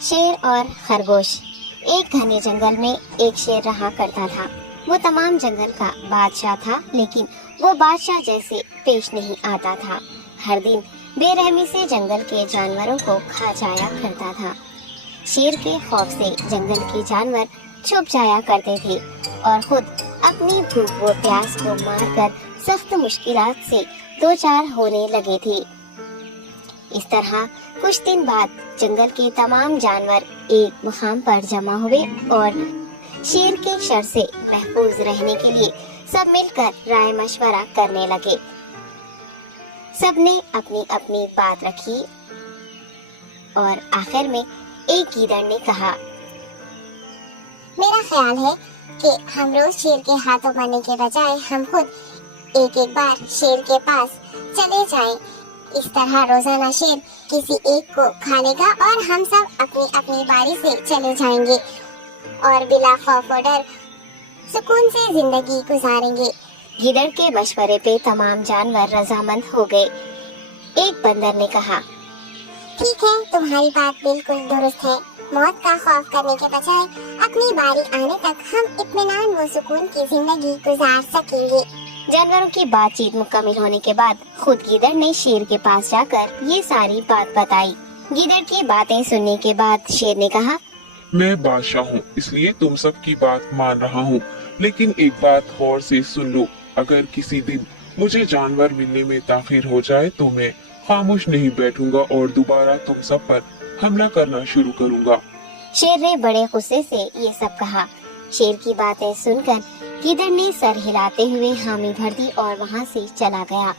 شیر اور خرگوش۔ ایک گھنے جنگل میں ایک شیر رہا کرتا تھا۔ وہ تمام جنگل کا بادشاہ تھا، لیکن وہ بادشاہ جیسے پیش نہیں آتا تھا۔ ہر دن بے رحمی سے جنگل کے جانوروں کو کھا جایا کرتا تھا۔ شیر کے خوف سے جنگل کے جانور چھپ جایا کرتے تھے اور خود اپنی بھوک و پیاس کو مار کر سخت مشکلات سے دوچار ہونے لگے تھے۔ اس طرح کچھ دن بعد جنگل کے تمام جانور ایک مقام پر جمع ہوئے اور شیر کے شر سے محفوظ رہنے کے لیے سب مل کر رائے مشورہ کرنے لگے۔ سب نے اپنی اپنی بات رکھی اور آخر میں ایک گیدڑ نے کہا، میرا خیال ہے کہ ہم روز شیر کے ہاتھوں مرنے کے بجائے ہم خود ایک بار شیر کے پاس چلے جائیں۔ اس طرح روزانہ شیر کسی ایک کو کھا لے گا اور ہم سب اپنی اپنی باری سے چلے جائیں گے اور بلا خوف و ڈر سکون سے زندگی گزاریں گے۔ گیدڑ کے مشورے پہ تمام جانور رضامند ہو گئے۔ ایک بندر نے کہا، ٹھیک ہے، تمہاری بات بالکل درست ہے۔ موت کا خوف کرنے کے بجائے اپنی باری آنے تک ہم اطمینان و سکون کی زندگی گزار سکیں گے۔ جانوروں کی بات چیت مکمل ہونے کے بعد خود گیدڑ نے شیر کے پاس جا کر یہ ساری بات بتائی۔ گیدڑ کی باتیں سننے کے بعد شیر نے کہا، میں بادشاہ ہوں، اس لیے تم سب کی بات مان رہا ہوں، لیکن ایک بات غور سے سن لو۔ اگر کسی دن مجھے جانور ملنے میں تاخیر ہو جائے تو میں خاموش نہیں بیٹھوں گا اور دوبارہ تم سب پر حملہ کرنا شروع کروں گا۔ شیر نے بڑے غصے سے یہ سب کہا۔ شیر کی باتیں سن کر گیدڑ نے سر ہلاتے ہوئے حامی بھر دی اور وہاں سے چلا گیا۔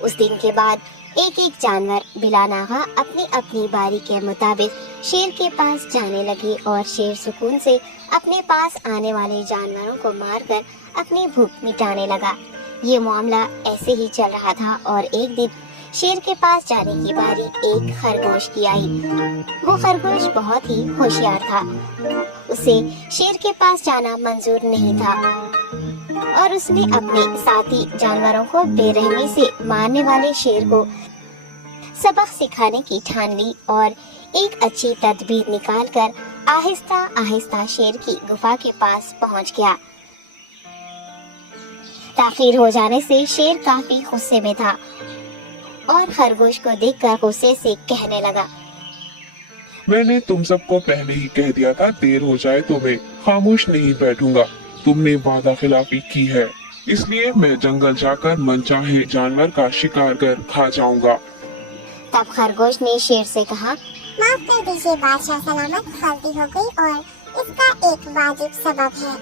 اس دن کے بعد ایک ایک جانور بلا ناغہ اپنی اپنی باری کے مطابق شیر کے پاس جانے لگے اور شیر سکون سے اپنے پاس آنے والے جانوروں کو مار کر اپنی بھوک مٹانے لگا۔ یہ معاملہ ایسے ہی چل رہا تھا اور ایک دن شیر کے پاس جانے کی باری ایک خرگوش کی آئی۔ وہ خرگوش بہت ہی ہوشیار تھا۔ اسے شیر کے پاس جانا منظور نہیں تھا اور اس نے اپنے ساتھی جانوروں کو بے رحمی سے مارنے والے شیر کو سبق سکھانے کی ٹھان لی اور ایک اچھی تدبیر نکال کر آہستہ آہستہ شیر کی گفا کے پاس پہنچ گیا۔ تاخیر ہو جانے سے شیر کافی غصے میں تھا اور خرگوش کو دیکھ کر غصے سے کہنے لگا، میں نے تم سب کو پہلے ہی کہہ دیا تھا، دیر ہو جائے تو میں خاموش نہیں بیٹھوں گا۔ تم نے وعدہ خلافی کی ہے، اس لیے میں جنگل جا کر من چاہے جانور کا شکار کر کھا جاؤں گا۔ تب خرگوش نے شیر سے کہا، معاف کر دیجیے بادشاہ سلامت، غلطی ہو گئی اور اس کا ایک واجب سبب ہے۔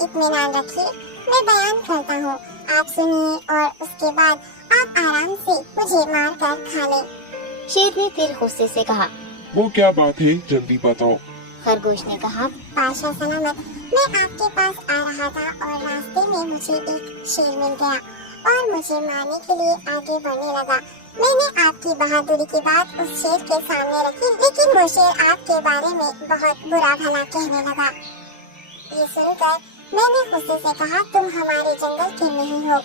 اطمینان رکھیے، میں بیان کرتا ہوں، آپ سنیے اور اس کے بعد آپ آرام سے مجھے مار کر کھا لیں۔ شیر نے پھر غصے سے کہا، وہ کیا بات ہے، جلدی بتاؤ۔ خرگوش نے کہا، بادشاہ سلامت، میں آپ کے پاس آ رہا تھا اور راستے میں مجھے ایک شیر مل گیا اور مجھے مارنے کے لیے آگے بڑھنے لگا۔ میں نے آپ کی بہادری کی بات اس شیر کے سامنے رکھی، لیکن وہ شیر آپ کے بارے میں بہت برا بھلا کہنے لگا۔ یہ سن کر میں نے غصے سے کہا، تم ہمارے جنگل کے نہیں ہو،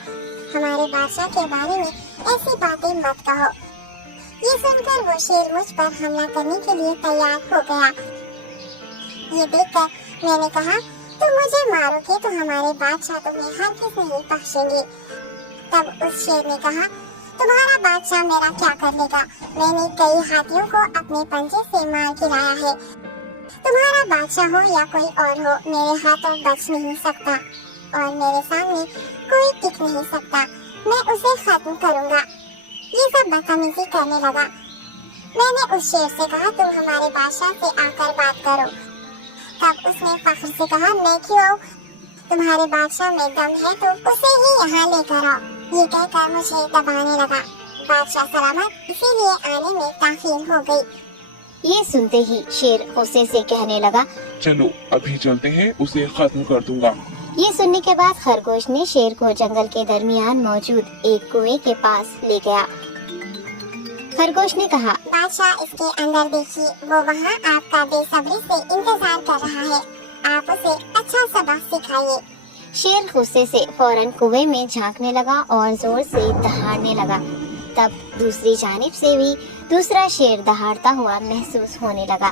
ہمارے بادشاہ کے بارے میں ایسی باتیں مت کہو۔ یہ سن کر وہ شیر مجھ پر حملہ کرنے کے لیے تیار ہو گیا۔ یہ دیکھ کر میں نے کہا، تم مجھے مارو گے تو ہمارے بادشاہ تمہیں ہرگز نہیں بخشیں گے۔ تب اس شیر نے کہا، تمہارا بادشاہ میرا کیا کر لے گا؟ میں نے کئی ہاتھیوں کو اپنے پنجے سے مار گرایا ہے۔ تمہارا بادشاہ ہو یا کوئی اور ہو، میرے ہاتھوں بچ نہیں سکتا اور میرے سامنے کوئی ٹک نہیں سکتا۔ میں اسے ختم کروں گا۔ یہ سب بدتمیزی کرنے لگا۔ میں نے اس شیر سے کہا، تم ہمارے بادشاہ سے آ کر بات کرو۔ تب اس نے فخر سے کہا، میں کیوں آؤں؟ تمہارے بادشاہ میں دم ہے تو اسے ہی یہاں لے کر آؤ۔ یہ کہہ کر مجھے دبانے لگا۔ بادشاہ سلامت، اسی لیے آنے میں تاخیر ہو گئی۔ یہ سنتے ہی شیر غصے سے کہنے لگا، چلو ابھی چلتے ہیں، اسے ختم کر دوں گا۔ یہ سننے کے بعد خرگوش نے شیر کو جنگل کے درمیان موجود ایک کنویں کے پاس لے گیا۔ خرگوش نے کہا، بادشاہ اس کے اندر دیکھیے، وہ وہاں آپ کا بے صبری سے انتظار کر رہا ہے۔ آپ اسے اچھا سبق سکھائیے۔ شیر غصے سے فوراً کنویں میں جھانکنے لگا اور زور سے دہاڑنے لگا۔ تب دوسری جانب سے بھی دوسرا شیر دہاڑتا ہوا محسوس ہونے لگا۔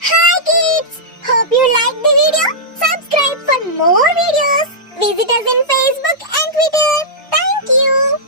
Hi kids! Hope you liked the video. Subscribe for more videos. Visit us on Facebook and Twitter. Thank you.